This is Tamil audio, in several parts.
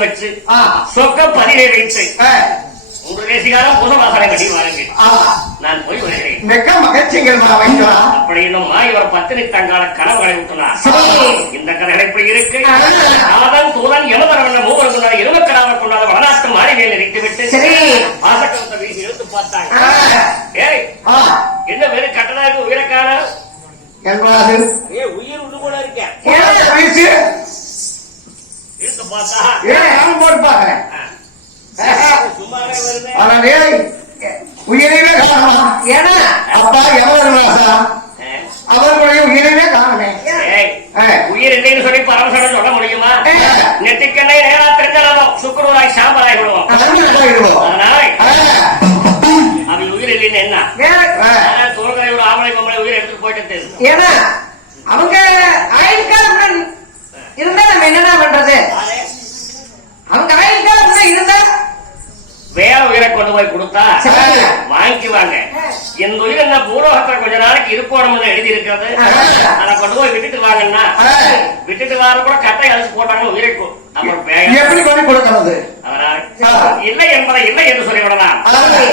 கட்டி. நான் போய் வருகிறேன். மிக்க மகிழ்ச்சிகள் அப்படி இவர் பத்தினி தங்கால கனவுகளை. இந்த இப்படி இருக்கு. தூதன் மூவர் கொண்டாட இருபக்கடாவை கொண்டாட வடநாட்டு மாறி மேல் நிறுத்திவிட்டு சரி. வாசக்கவத்தை வீசி எடுத்து பார்த்தாங்க ஏய் என்ன வெறும் என்பது ஏ உயிர் உண்டு போல இருக்கேன் பார்த்தா ஏன் நானும் ஆனா டேய், உயிரையே காணலாம் ஏன்னா? அப்பா அவர்களுடைய ஆ. உயிர் இல்லைன்னு சொல்லி பரமசனம் சொல்ல முடியுமா. நெத்திக்கண்ணை நேரா தெரிஞ்சாலும் சுக்குருவாய் சாம்பலாய் விடுவோம். அதனால அவன் உயிர் இல்லைன்னு என்ன? தோல்கரையோட ஆம்பளை பொம்பளை உயிர் எடுத்துட்டு போயிட்டு ஏன்னா அவங்க ஆயுள் காலம் இருந்தா நம்ம என்னடா பண்றது அவங்க ஆயுள் காலம் இருந்தா வேற உயிரை கொண்டு போய் கொடுத்தா. வாங்கிக்குவாங்க. என் உயிர் என்ன பூரோகத்துல கொஞ்ச நாளைக்கு இருக்கணும்னு எழுதி இருக்கிறது அதை கொண்டு போய் விட்டுட்டு வாங்கன்னா விட்டுட்டு வார கூட கட்டை அழிச்சு போட்டாங்க உயிரை கொ- அப்புறம் பேய- எப்படி பண்ணி கொடுக்கிறது? இல்லை என்பதை இல்லை என்று சொல்லிவிடலாம்.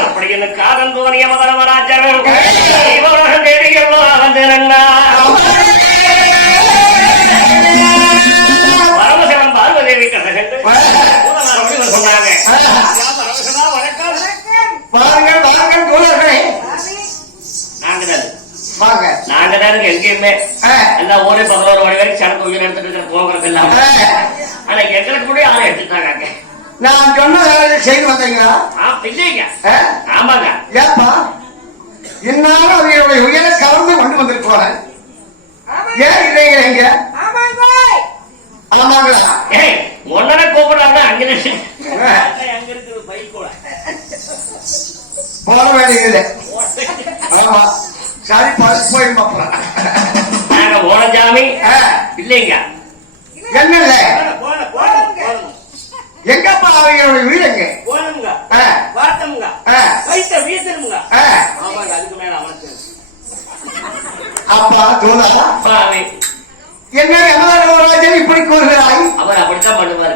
அப்படி என்ன காதல் தோனிய மதனவராஜர் இவரோகம் தேடியல்லோ வந்திருந்தா பரமசிவன் பார்வதேவி கண்டகண்டு சொன்னாங்க. எங்கேயுமே எல்லாம் ஒரே பதினோரு மணி வரைக்கும் சனத்து உயிர் எடுத்துட்டு இருக்கிற போகிறது இல்லாம ஆ, ஆனா எங்களுக்கு கூட ஆளை எடுத்துட்டாங்க அங்க. நான் சொன்ன வேலையை செய்து வந்தீங்களா ஆ இல்லைங்க ஆமாங்க. ஏப்பா இன்னாலும் அவங்களுடைய உயிரை கவர்ந்து கொண்டு வந்திருக்கோம் ஏன் இல்லைங்க இங்க? ஆமாங்களா ஏய் ஒன்னரை அங்க அங்க இருக்குது பைக் கூட போட வேண்டியது ஆமா. சரி பழசு போய் பார்ப்போம் நாங்க ஆ, இல்லைங்க. என்ன இல்ல எங்கப்பா அவங்களுடைய வீடு எங்க போனமுங்க பார்த்தமுங்க வயிற்ற வீசணுங்க. ஆமாங்க அதுக்கு மேல அமைச்சு அப்பா சுவாமி என்ன யமதர்மராஜன் இப்படி கூறுகிறாய்? அவர் அப்படித்தான் பண்ணுவாரு.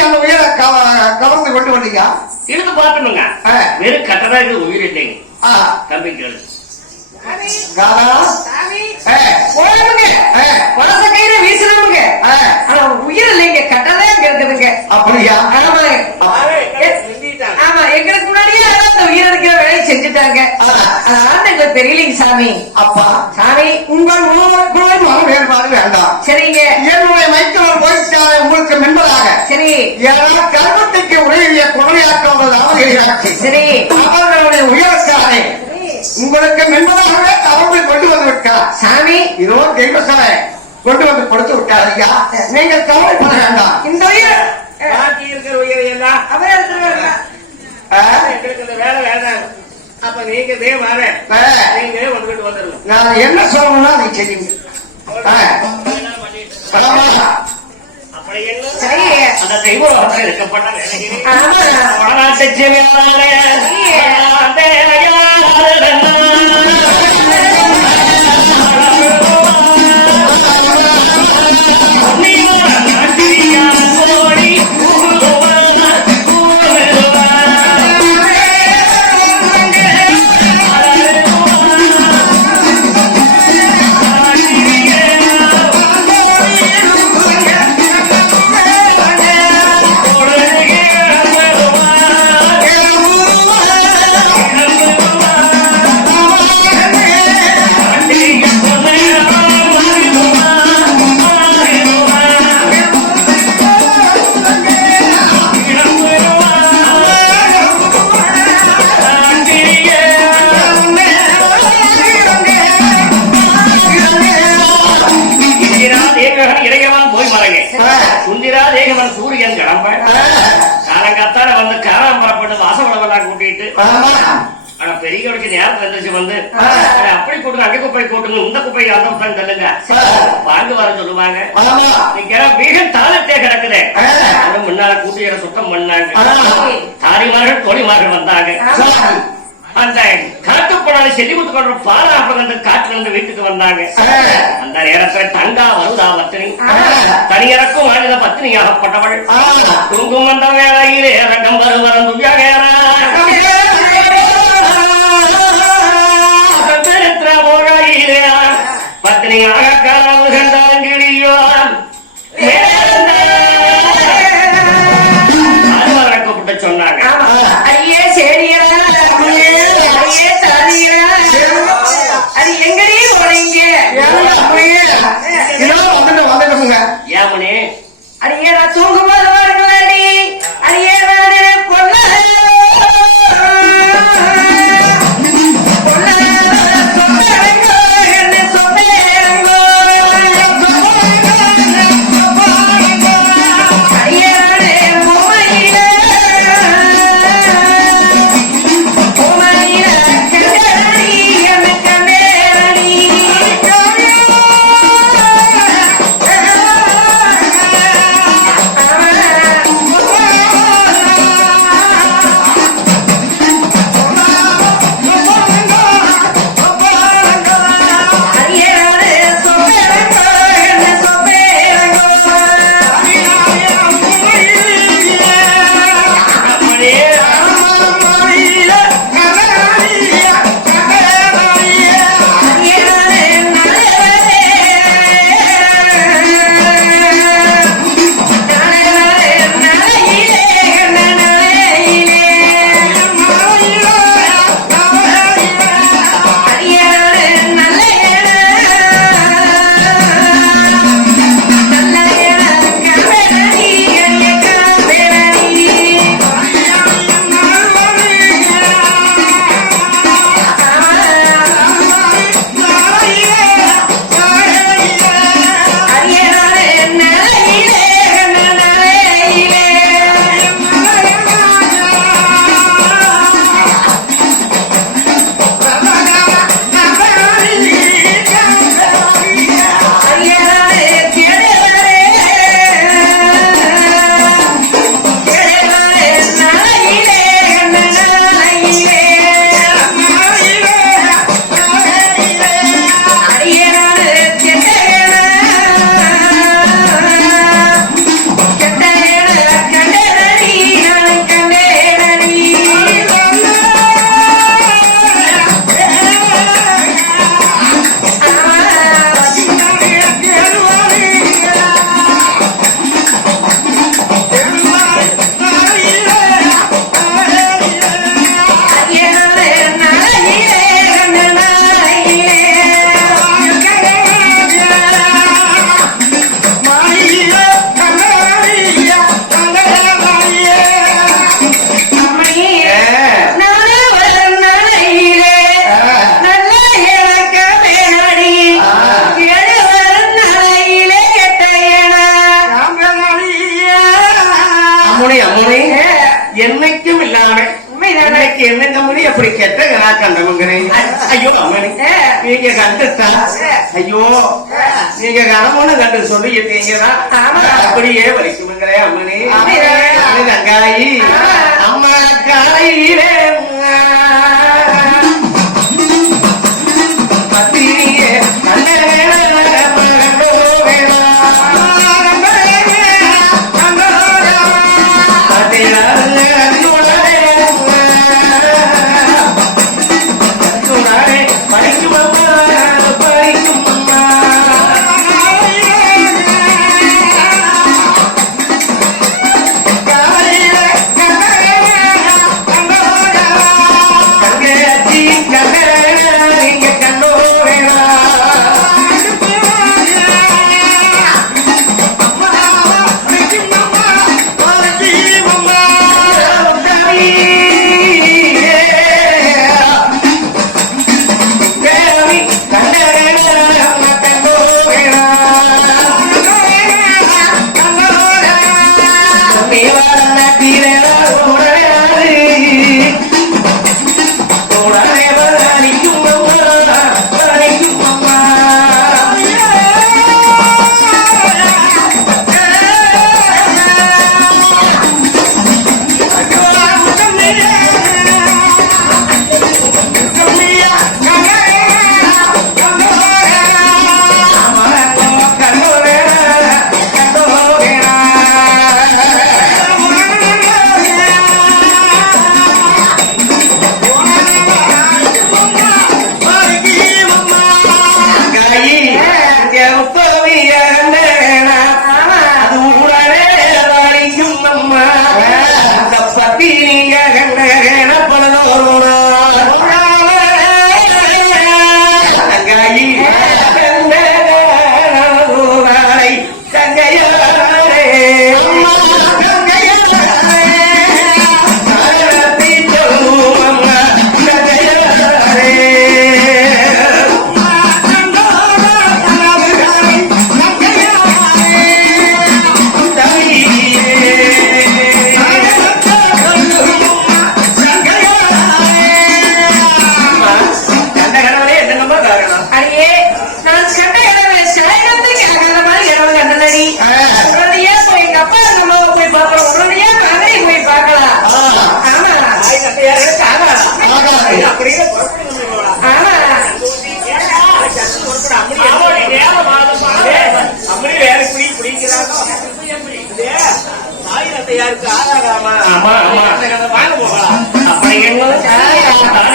அந்த உயிரை கவ- கவர்ந்து கொண்டு வந்தீங்க இழுத்து பார்த்தணுங்க ஆ. வெறும் கட்டதா இருக்குது உயிர் இல்லைங்க. ஆ, தம்பி கேளு. உயிர் இல்லைங்க கட்டதே இங்க இருக்குதுங்க அப்படியா ஆமாங்க ஆமா எங்களுக்கு முன்னாடியே யாராவது அந்த உயிர் இருக்கிற வேலையை செஞ்சுட்டாங்க. அதனால எங்களுக்கு தெரியலைங்க சாமி. அப்பா. சாமி உங்கள் மன வேறுபாடு வேண்டாம். சரிங்க. என்னுடைய மைத்தவர் போயிட்டாலே உங்களுக்கு மென்பதாக. சரி. ஏன்னா கர்மத்துக்கு உதவிய சரி. அவர்களுடைய உயரத்தாலே உங்களுக்கு மென்பதாகவே அவர்கள் கொண்டு வந்து விட்டார் சாமி. இதோ தெய்வசனை கொண்டு வந்து கொடுத்து விட்டார் ஐயா. நீங்கள் கவலைப்பட வேண்டாம். இந்த உயிர் பாக்கி இருக்கிற உயிரை எல்லாம் அவர் இந்த வேலை வேண்டாம். அப்ப நீங்க இதே வர ஆ, நீங்க வந்துட்டு வந்துருங்க. நான் என்ன சொல்லணும்னா நீ செய்யுங்க. ஆ, ஆனா பெரியவனுக்கு நேரம் வந்துச்சு அந்த காட்டு போனால செடி குத்து பண்ற பாலாப்பம் காட்டுல இருந்து வீட்டுக்கு வந்தாங்க. அந்த நேரத்துல தங்கா வருதா பத்தினி? தனியரக்கும் மாநில பத்தினியாகப்பட்டவள். குங்குமந்த வேலையிலே ரகம் வரும் வரம் துணியாக தன்னை அழகான கண்டான் கிழியான் என்ன என்னென்னமணி அப்படி கேட்ட நான் கண்டமங்கிறேன் ஐயோ அம்மணி நீங்க கண்டுட்டா? ஐயோ. நீங்க கணவனு கண்டு சொல்லிட்டீங்கன்னா அப்படியே வலிக்குமங்கிறே அம்மணி அங்காயி அம்மா காயிலே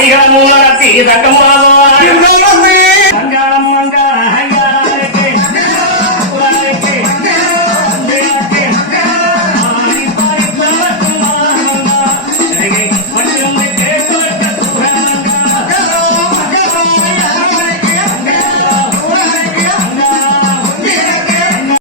கைகள் மூலம் தீதக்கமாவார்